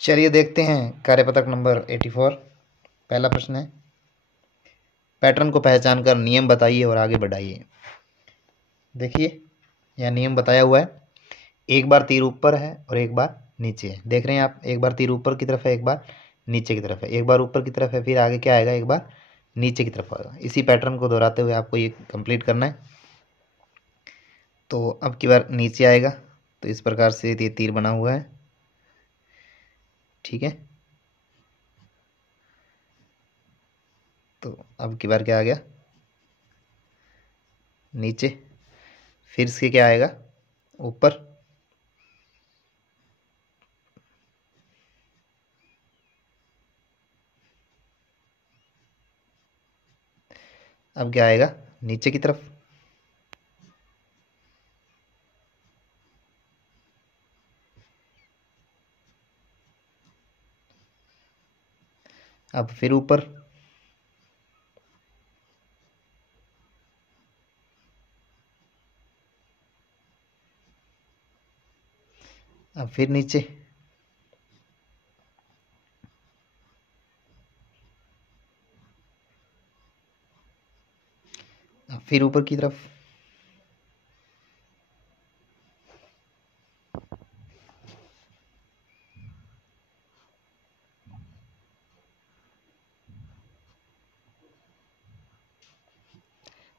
चलिए देखते हैं कार्यपत्रक नंबर 84। पहला प्रश्न है, पैटर्न को पहचान कर नियम बताइए और आगे बढ़ाइए। देखिए यह नियम बताया हुआ है, एक बार तीर ऊपर है और एक बार नीचे है। देख रहे हैं आप, एक बार तीर ऊपर की तरफ है, एक बार नीचे की तरफ है। एक बार ऊपर की तरफ है, फिर आगे क्या आएगा, एक बार नीचे की तरफ आएगा। इसी पैटर्न को दोहराते हुए आपको ये कंप्लीट करना है। तो अब की बार नीचे आएगा, तो इस प्रकार से ये तीर बना हुआ है, ठीक है। तो अब की बार क्या आ गया, नीचे, फिर से क्या आएगा, ऊपर, अब क्या आएगा, नीचे की तरफ, अब फिर ऊपर, अब फिर नीचे, अब फिर ऊपर की तरफ,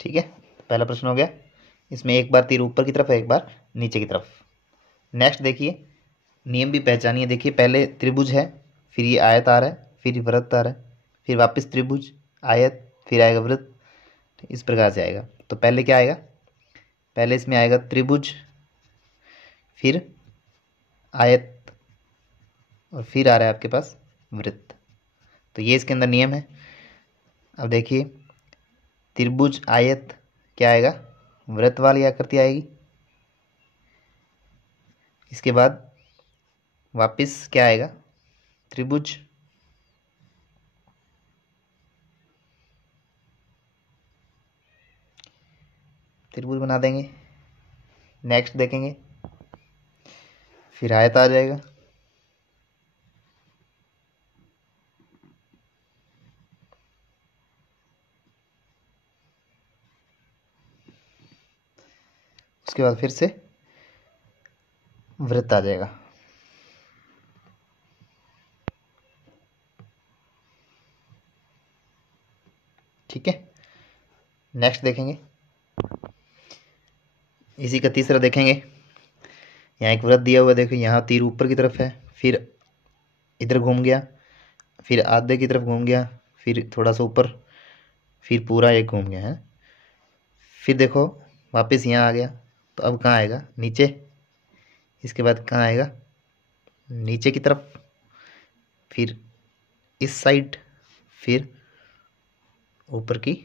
ठीक है। पहला प्रश्न हो गया, इसमें एक बार तीर ऊपर की तरफ है, एक बार नीचे की तरफ। नेक्स्ट देखिए, नियम भी पहचानिए। देखिए पहले त्रिभुज है, फिर ये आयत आ रहा है, फिर वृत्त आ रहा है, फिर वापस त्रिभुज, आयत, फिर आएगा वृत्त, इस प्रकार से आएगा। तो पहले क्या आएगा, पहले इसमें आएगा त्रिभुज, फिर आयत, और फिर आ रहा है आपके पास वृत्त। तो ये इसके अंदर नियम है। अब देखिए, त्रिभुज, आयत, क्या आएगा, वृत्त वाली आकृति आएगी। इसके बाद वापस क्या आएगा, त्रिभुज, त्रिभुज बना देंगे। नेक्स्ट देखेंगे, फिर आयत आ जाएगा, उसके बाद फिर से वृत्त आ जाएगा। ठीक है। नेक्स्ट देखेंगे, इसी का तीसरा देखेंगे। यहाँ एक वृत्त दिया हुआ है, देखो यहाँ तीर ऊपर की तरफ है, फिर इधर घूम गया, फिर आधे की तरफ घूम गया, फिर थोड़ा सा ऊपर, फिर पूरा एक घूम गया है। फिर देखो वापस यहाँ आ गया, तो अब कहाँ आएगा, नीचे। इसके बाद कहाँ आएगा, नीचे की तरफ, फिर इस साइड, फिर ऊपर की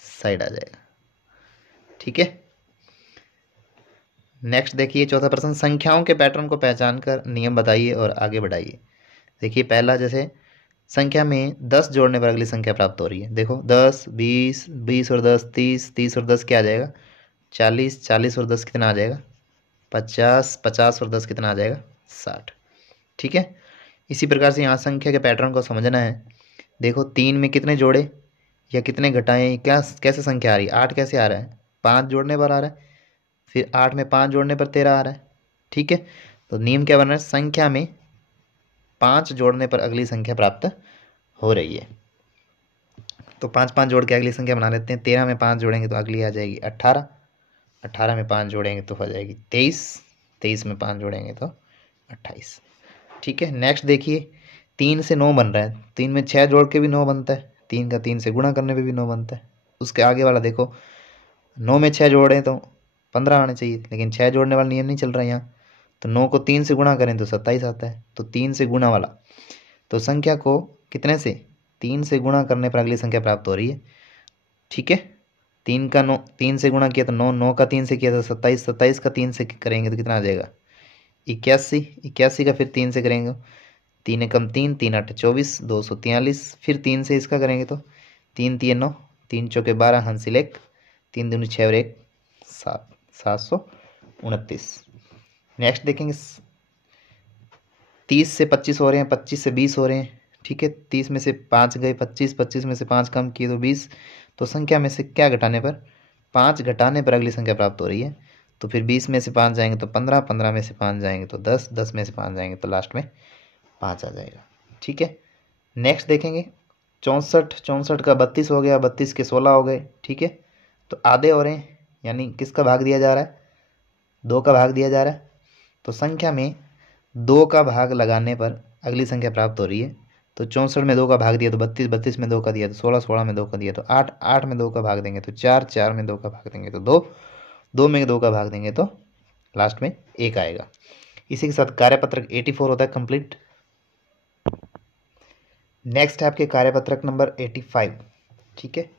साइड आ जाएगा। ठीक है। नेक्स्ट देखिए चौथा प्रश्न, संख्याओं के पैटर्न को पहचान कर नियम बताइए और आगे बढ़ाइए। देखिए पहला, जैसे संख्या में 10 जोड़ने पर अगली संख्या प्राप्त हो रही है। देखो 10, 20, 20 और 10 30, 30 और 10 क्या आ जाएगा, 40, 40 और 10 कितना आ जाएगा, 50, 50 और 10 कितना आ जाएगा, 60। ठीक है। इसी प्रकार से यहाँ संख्या के पैटर्न को समझना है। देखो 3 में कितने जोड़े या कितने घटाएं, क्या कैसे संख्या आ रही है, 8 कैसे आ रहा है, 5 जोड़ने पर आ रहा है, फिर 8 में 5 जोड़ने पर 13 आ रहा है। ठीक है। तो नियम क्या बन रहा है, संख्या में 5 जोड़ने पर अगली संख्या प्राप्त हो रही है। तो 5 5 जोड़ के अगली संख्या बना लेते हैं। 13 में 5 जोड़ेंगे तो अगली आ जाएगी 18, 18 में 5 जोड़ेंगे तो हो जाएगी 23, 23 में 5 जोड़ेंगे तो 28। ठीक है। नेक्स्ट देखिए, 3 से 9 बन रहा है, 3 में 6 जोड़ के भी 9 बनता है, 3 का 3 से गुणा करने पे भी 9 बनता है। उसके आगे वाला देखो, 9 में 6 जोड़ें तो 15 आने चाहिए, लेकिन 6 जोड़ने वाला नियम नहीं चल रहा है यहाँ। तो 9 को 3 से गुणा करें तो 27 आता है। तो 3 से गुणा वाला, तो संख्या को कितने से, 3 से गुणा करने पर अगली संख्या प्राप्त हो रही है। ठीक है। 3 का 9, 3 से गुणा किया तो 9, 9 का 3 से किया तो 27, 27 का 3 से करेंगे तो कितना आ जाएगा, 81, 81 का फिर 3 से करेंगे, 3 एकम 3, 3 8 24, 243, फिर 3 से इसका करेंगे तो 3 3 9, 3 चौके 12, हासिल 1, 3 दूनी 6 और 1 7, 729। नेक्स्ट देखेंगे, 30 से 25 हो रहे हैं, 25 से 20 हो रहे हैं, ठीक है। 30 में से 5 गए 25, 25 में से 5 कम किए तो 20। तो संख्या में से क्या घटाने पर, 5 घटाने पर अगली संख्या प्राप्त हो रही है। तो फिर 20 में से 5 जाएंगे तो 15, 15 में से 5 जाएंगे तो 10, 10 में से 5 जाएंगे तो लास्ट में 5 आ जाएगा, ठीक है। नेक्स्ट देखेंगे 64, 64 का 32 हो गया, 32 के 16 हो गए, ठीक है। तो आधे हो रहे हैं, यानी किसका भाग दिया जा रहा है, 2 का भाग दिया जा रहा है। तो संख्या में 2 का भाग लगाने पर अगली संख्या प्राप्त हो रही है। तो 64 में 2 का भाग दिया तो 32, 32 में 2 का दिया तो 16, 16 में 2 का दिया तो 8, 8 में 2 का भाग देंगे तो 4, 4 में 2 का भाग देंगे तो 2, 2 में 2 का भाग देंगे तो लास्ट में 1 आएगा। इसी के साथ कार्यपत्रक 84 होता है कंप्लीट। नेक्स्ट है आपके कार्यपत्रक नंबर 85, ठीक है।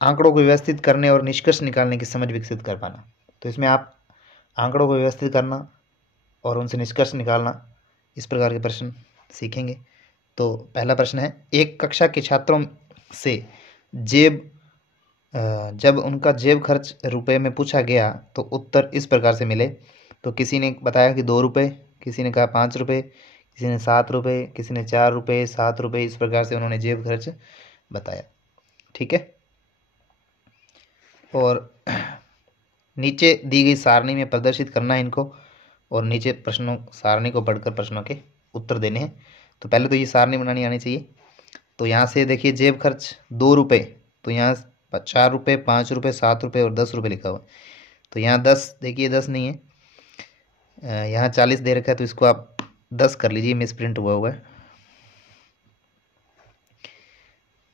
आंकड़ों को व्यवस्थित करने और निष्कर्ष निकालने की समझ विकसित कर पाना। तो इसमें आप आंकड़ों को व्यवस्थित करना और उनसे निष्कर्ष निकालना, इस प्रकार के प्रश्न सीखेंगे। तो पहला प्रश्न है, एक कक्षा के छात्रों से जब उनका जेब खर्च रुपए में पूछा गया तो उत्तर इस प्रकार से मिले। तो किसी ने बताया कि 2 रुपये, किसी ने कहा 5 रुपये, किसी ने 7 रुपये, किसी ने 4 रुपये, 7 रुपये, इस प्रकार से उन्होंने जेब खर्च बताया, ठीक है। और नीचे दी गई सारणी में प्रदर्शित करना है इनको, और नीचे प्रश्नों सारणी को पढ़कर प्रश्नों के उत्तर देने हैं। तो पहले तो ये सारणी बनानी आनी चाहिए। तो यहाँ से देखिए जेब खर्च 2 रुपये, तो यहाँ 4 रुपये, 5 रुपये, 7 रुपये और 10 रुपये लिखा हुआ है। तो यहाँ 10, देखिए 10 नहीं है, यहाँ 40 दे रखा है, तो इसको आप 10 कर लीजिए, मिस प्रिंट हुआ है।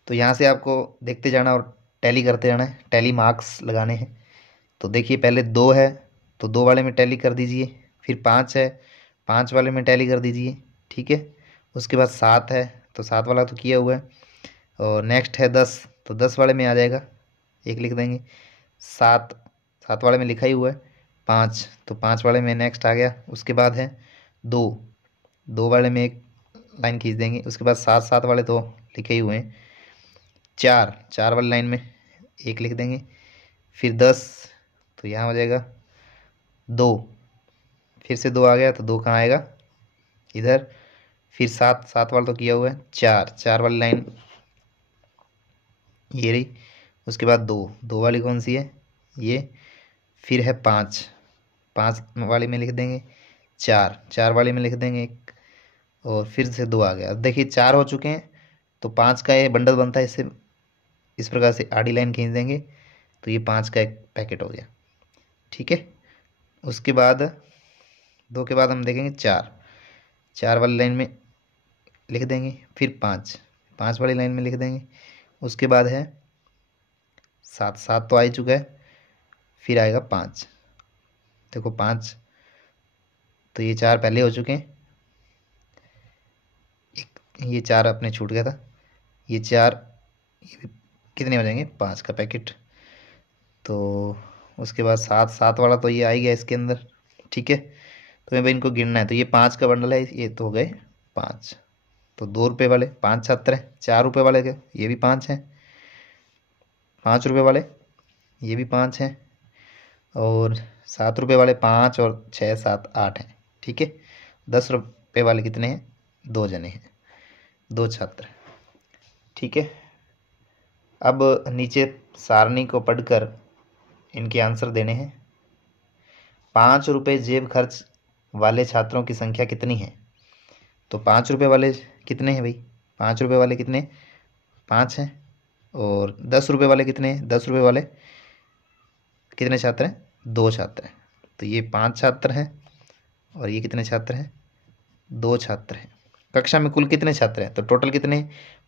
तो यहाँ से आपको देखते जाना और टैली करते जाना है, टैली मार्क्स लगाने हैं। तो देखिए पहले 2 है तो 2 वाले में टैली कर दीजिए, फिर 5 है 5 वाले में टैली कर दीजिए, ठीक है। उसके बाद 7 है तो 7 वाला तो किया हुआ है, और नेक्स्ट है 10, तो 10 वाले में आ जाएगा, 1 लिख देंगे। 7, 7 वाले में लिखा ही हुआ है। 5, तो 5 वाले में नेक्स्ट आ गया। उसके बाद है 2, 2 वाले में एक लाइन खींच देंगे। उसके बाद 7, 7 वाले तो लिखे ही हुए हैं। 4, 4 वाली लाइन में 1 लिख देंगे। फिर 10, तो यहाँ हो जाएगा 2, फिर से 2 आ गया तो 2 कहाँ आएगा, इधर। फिर 7, 7 वाला तो किया हुआ है। 4, 4 वाली लाइन ये रही। उसके बाद 2, 2 वाली कौन सी है, ये। फिर है 5, 5 वाली में लिख देंगे। 4, 4 वाली में लिख देंगे एक, और फिर से 2 आ गया। अब देखिए 4 हो चुके हैं, तो 5 का ये बंडल बनता है, इससे इस प्रकार से आड़ी लाइन खींच देंगे, तो ये 5 का एक पैकेट हो गया, ठीक है। उसके बाद 2 के बाद हम देखेंगे 4, 4 वाली लाइन में लिख देंगे। फिर 5, 5 वाली लाइन में लिख देंगे। उसके बाद है 7, 7 तो आ ही चुका है। फिर आएगा 5, देखो 5, तो ये 4 पहले हो चुके हैं, ये 4 अपने छूट गया था, ये 4, ये भी कितने हो जाएंगे, 5 का पैकेट। तो उसके बाद 7, 7 वाला तो ये आ ही गया इसके अंदर, ठीक है। तो मैं भाई इनको गिनना है, तो ये 5 का बंडल है, ये तो हो गए 5। तो 2 रुपये वाले 5 छात्र हैं, 4 रुपये वाले के ये भी 5 हैं, 5 रुपये वाले ये भी 5 हैं, और 7 रुपये वाले 5 और 6, 7, 8 हैं, ठीक है। 10 रुपये वाले कितने हैं, 2 जने हैं, 2 छात्र, ठीक है। अब नीचे सारणी को पढ़कर इनके आंसर देने हैं। 5 रुपये जेब खर्च वाले छात्रों की संख्या कितनी है। तो 5 रुपये वाले कितने हैं भाई, 5 रुपये वाले कितने, 5 हैं। और 10 रुपये वाले कितने हैं, 10 रुपये वाले कितने छात्र हैं, 2 छात्र हैं। तो ये 5 छात्र हैं, और ये कितने छात्र हैं, 2 छात्र हैं। कक्षा में कुल कितने छात्र हैं, तो टोटल कितने,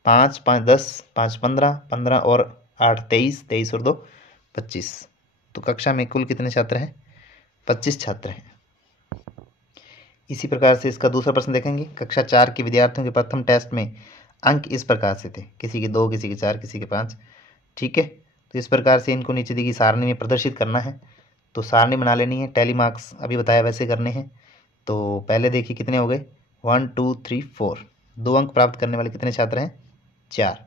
5, 5, 10, 5, 15, 15 और 8, 23, 23 और 2, 25। तो कक्षा में कुल कितने छात्र हैं, 25 छात्र हैं। इसी प्रकार से इसका दूसरा प्रश्न देखेंगे। कक्षा 4 के विद्यार्थियों के प्रथम टेस्ट में अंक इस प्रकार से थे, किसी के 2, किसी के 4, किसी के 5, ठीक है। तो इस प्रकार से इनको नीचे दी गई सारणी में प्रदर्शित करना है। तो सारणी बना लेनी है, टैली मार्क्स अभी बताया वैसे करने हैं। तो पहले देखिए कितने हो गए, 1, 2, 3, 4। 2 अंक प्राप्त करने वाले कितने छात्र हैं, 4।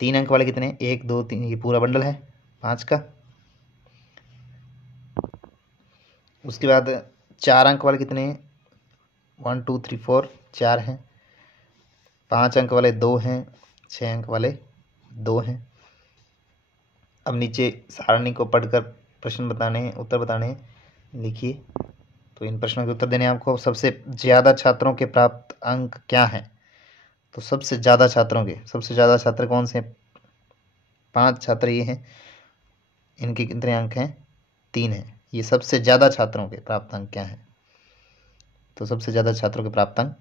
3 अंक वाले कितने, 1, 2, 3, ये पूरा बंडल है 5 का। उसके बाद 4 अंक वाले कितने हैं, 1 2 3 4 4 हैं, 5 अंक वाले 2 हैं, 6 अंक वाले 2 हैं। अब नीचे सारणी को पढ़कर प्रश्न बताने हैं, उत्तर बताने हैं, लिखिए। तो इन प्रश्नों के उत्तर देने आपको। सबसे ज़्यादा छात्रों के प्राप्त अंक क्या हैं? तो सबसे ज़्यादा छात्र कौन से हैं? 5 छात्र ये हैं, इनके कितने अंक हैं? 3 हैं। ये सबसे ज़्यादा छात्रों के प्राप्त अंक क्या हैं? तो सबसे ज़्यादा छात्रों के प्राप्त अंक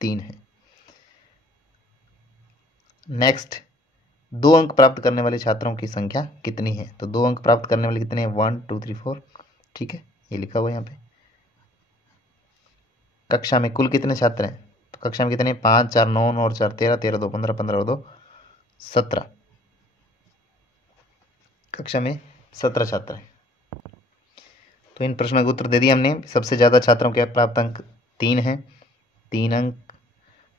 3 हैं। नेक्स्ट, 2 अंक प्राप्त करने वाले छात्रों की संख्या कितनी है? तो 2 अंक प्राप्त करने वाले कितने हैं? 1 2 3 4। ठीक है, ये लिखा हुआ है यहाँ पे। कक्षा में कुल कितने छात्र हैं? तो कक्षा में कितने? 5 4 9 9 और 4 13, 13 2 15, 15 और 2 17। कक्षा में 17 छात्र हैं। तो इन प्रश्नों के उत्तर दे दिए हमने। सबसे ज़्यादा छात्रों के प्राप्त अंक 3 हैं, 3 अंक।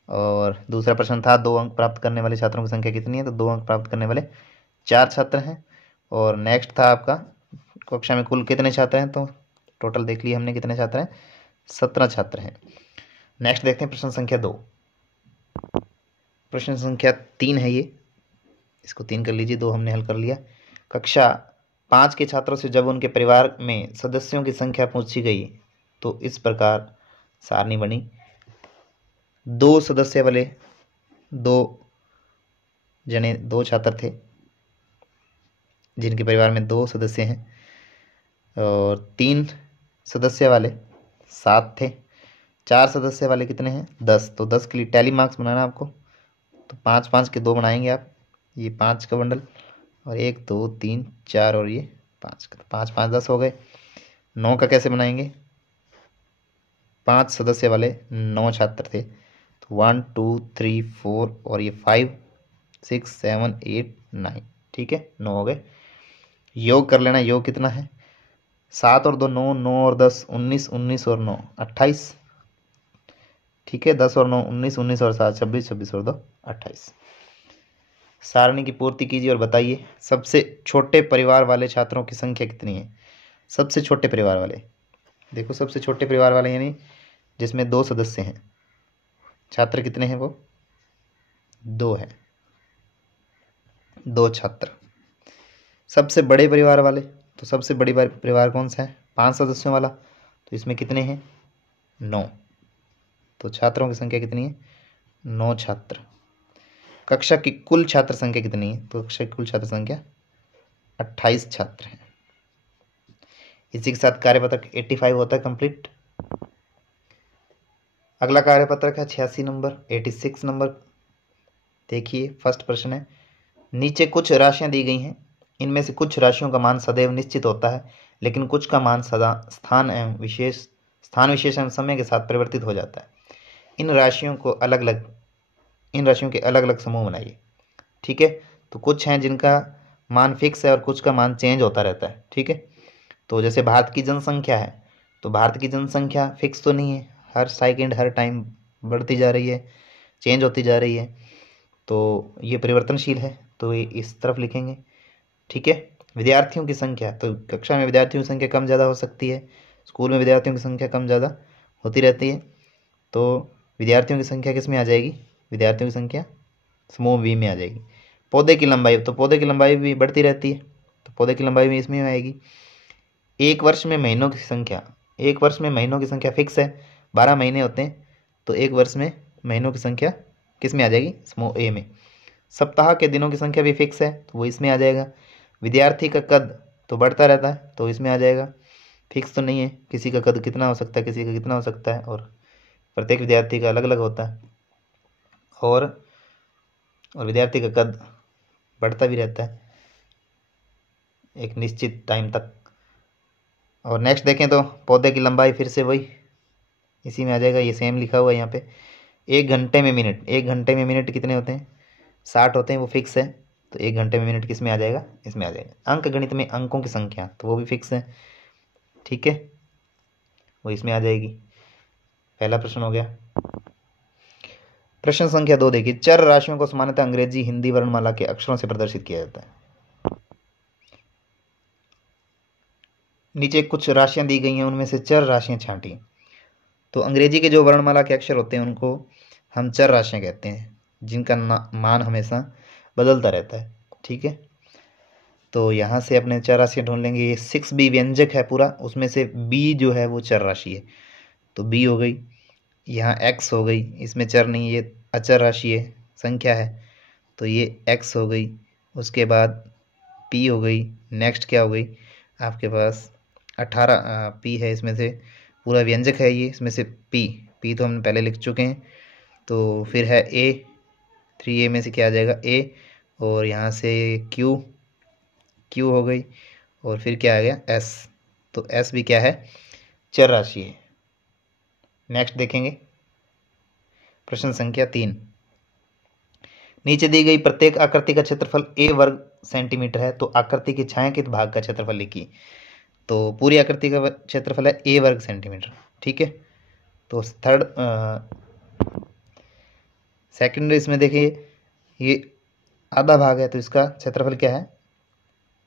और दूसरा प्रश्न था 2 अंक प्राप्त करने वाले छात्रों की संख्या कितनी है? तो 2 अंक प्राप्त करने वाले 4 छात्र हैं। और नेक्स्ट था आपका कक्षा में कुल कितने छात्र हैं? तो टोटल देख लिए हमने कितने छात्र हैं? 17 छात्र हैं। नेक्स्ट देखते हैं प्रश्न संख्या 2। प्रश्न संख्या 3 है ये, इसको 3 कर लीजिए, 2 हमने हल कर लिया। कक्षा 5 के छात्रों से जब उनके परिवार में सदस्यों की संख्या पूछी गई तो इस प्रकार सारणी बनी। 2 सदस्य वाले 2 छात्र थे जिनके परिवार में 2 सदस्य हैं, और 3 सदस्य वाले 7 थे। 4 सदस्य वाले कितने हैं? 10। तो 10 के लिए टैली मार्क्स बनाना आपको। तो 5 5 के 2 बनाएंगे आप, ये 5 का बंडल, और 1 2 3 4 और ये 5 का। 5 5 10 हो गए। 9 का कैसे बनाएंगे? 5 सदस्य वाले 9 छात्र थे, तो 1 2 3 4 और ये 5 6 7 8 9। ठीक है, 9 हो गए। योग कर लेना, योग कितना है? 7 और 2 9, 9 और 10 19, 19 और 9 28। ठीक है, 10 और 9 19, 19 और 7 26, 26 और 2 28। सारणी की पूर्ति कीजिए और बताइए सबसे छोटे परिवार वाले छात्रों की संख्या कितनी है? सबसे छोटे परिवार वाले, देखो सबसे छोटे परिवार वाले यानी जिसमें 2 सदस्य हैं, छात्र कितने हैं? वो 2 है, 2 छात्र। सबसे बड़े परिवार वाले, तो सबसे बड़ी परिवार कौन सा है? 5 सदस्यों वाला, तो इसमें कितने हैं? 9। तो छात्रों की संख्या कितनी है? 9 छात्र। कक्षा की कुल छात्र संख्या कितनी है? तो कक्षा की कुल छात्र संख्या 28 छात्र हैं। इसी के साथ कार्यपत्रक 85 होता है कंप्लीट। अगला कार्यपत्रक है 86 नंबर, 86 नंबर। देखिए, फर्स्ट प्रश्न है, नीचे कुछ राशियां दी गई हैं, इनमें से कुछ राशियों का मान सदैव निश्चित होता है, लेकिन कुछ का मान सदा स्थान विशेष एवं समय के साथ परिवर्तित हो जाता है। इन राशियों के अलग अलग समूह बनाइए। ठीक है, तो कुछ हैं जिनका मान फिक्स है और कुछ का मान चेंज होता रहता है। ठीक है, तो जैसे भारत की जनसंख्या है, तो भारत की जनसंख्या फिक्स तो नहीं है, हर सेकंड हर टाइम बढ़ती जा रही है, चेंज होती जा रही है, तो ये परिवर्तनशील है, तो ये इस तरफ लिखेंगे। ठीक है, विद्यार्थियों की संख्या, तो कक्षा में विद्यार्थियों की संख्या कम ज़्यादा हो सकती है, स्कूल में विद्यार्थियों की संख्या कम ज़्यादा होती रहती है, तो विद्यार्थियों की संख्या किस में आ जाएगी? विद्यार्थियों की संख्या समूह बी में आ जाएगी। पौधे की लंबाई, तो पौधे की लंबाई भी बढ़ती रहती है, तो पौधे की लंबाई भी इसमें आएगी। एक वर्ष में महीनों की संख्या फिक्स है, 12 महीने होते हैं, तो एक वर्ष में महीनों की संख्या किस में आ जाएगी? समूह ए में। सप्ताह के दिनों की संख्या भी फिक्स है, तो वो इसमें आ जाएगा। विद्यार्थी का कद तो बढ़ता रहता है, तो इसमें आ जाएगा। फिक्स तो नहीं है, किसी का कद कितना हो सकता है, किसी का कितना हो सकता है, और प्रत्येक विद्यार्थी का अलग अलग होता है, और विद्यार्थी का कद बढ़ता भी रहता है एक निश्चित टाइम तक। और नेक्स्ट देखें तो पौधे की लंबाई फिर से वही इसी में आ जाएगा, ये सेम लिखा हुआ है यहाँ पे। 1 घंटे में मिनट कितने होते हैं? 60 होते हैं, वो फिक्स है, तो 1 घंटे में मिनट किस में आ जाएगा? इसमें आ जाएगा। अंक गणित में अंकों की संख्या, तो वो भी फिक्स है। ठीक है, वो इसमें आ जाएगी। पहला प्रश्न हो गया। प्रश्न संख्या 2 देखिए, चर राशियों को सामान्यतः अंग्रेजी हिंदी वर्णमाला के अक्षरों से प्रदर्शित किया जाता है। नीचे कुछ राशियां दी गई हैं, उनमें से चर राशियां छांटी। तो अंग्रेजी के जो वर्णमाला के अक्षर होते हैं उनको हम चर राशियाँ कहते हैं, जिनका मान हमेशा बदलता रहता है। ठीक है, तो यहाँ से अपने चर राशियाँ ढूंढ लेंगे। ये 6b व्यंजक है पूरा, उसमें से b जो है वो चर राशि है, तो b हो गई। यहाँ x हो गई, इसमें चर नहीं, ये अचर राशि है, संख्या है, तो ये x हो गई। उसके बाद p हो गई। नेक्स्ट क्या हो गई आपके पास 18 p है, इसमें से पूरा व्यंजक है ये, इसमें से p तो हमने पहले लिख चुके हैं। तो फिर है a, 3a में से क्या आ जाएगा a, और यहाँ से q हो गई, और फिर क्या आ गया s, तो s भी क्या है, चर राशि है। नेक्स्ट देखेंगे प्रश्न संख्या 3। नीचे दी गई प्रत्येक आकृति का क्षेत्रफल a वर्ग सेंटीमीटर है, तो आकृति के छायांकित भाग का क्षेत्रफल लिखिए। तो पूरी आकृति का क्षेत्रफल है a वर्ग सेंटीमीटर। ठीक है, तो थर्ड सेकंड इसमें देखिए ये आधा भाग है, तो इसका क्षेत्रफल क्या है,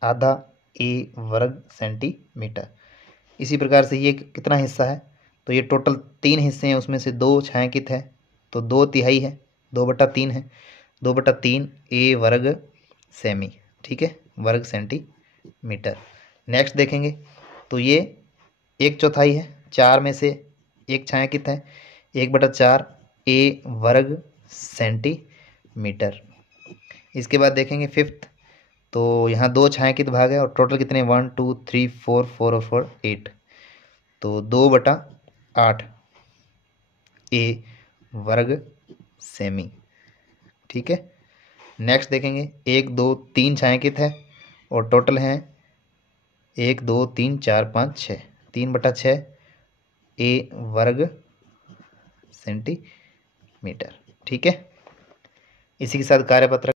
आधा a वर्ग सेंटीमीटर। इसी प्रकार से ये कितना हिस्सा है, तो ये टोटल 3 हिस्से हैं, उसमें से 2 छायांकित है, तो 2/3 है, 2/3 है, 2/3 a वर्ग सेमी। ठीक है, वर्ग सेंटीमीटर। नेक्स्ट देखेंगे तो ये 1/4 है, 4 में से 1 छायांकित है, 1/4 a वर्ग सेंटीमीटर। इसके बाद देखेंगे फिफ्थ, तो यहाँ 2 छायांकित भाग है, और टोटल कितने 1 2 3 4 4 और 4 8, तो 2/8 a वर्ग सेमी। ठीक है, नेक्स्ट देखेंगे 1 2 3 छायांकित है, और टोटल हैं 1 2 3 4 5 6, 3/6 a वर्ग सेंटीमीटर। ठीक है, इसी के साथ कार्यपत्र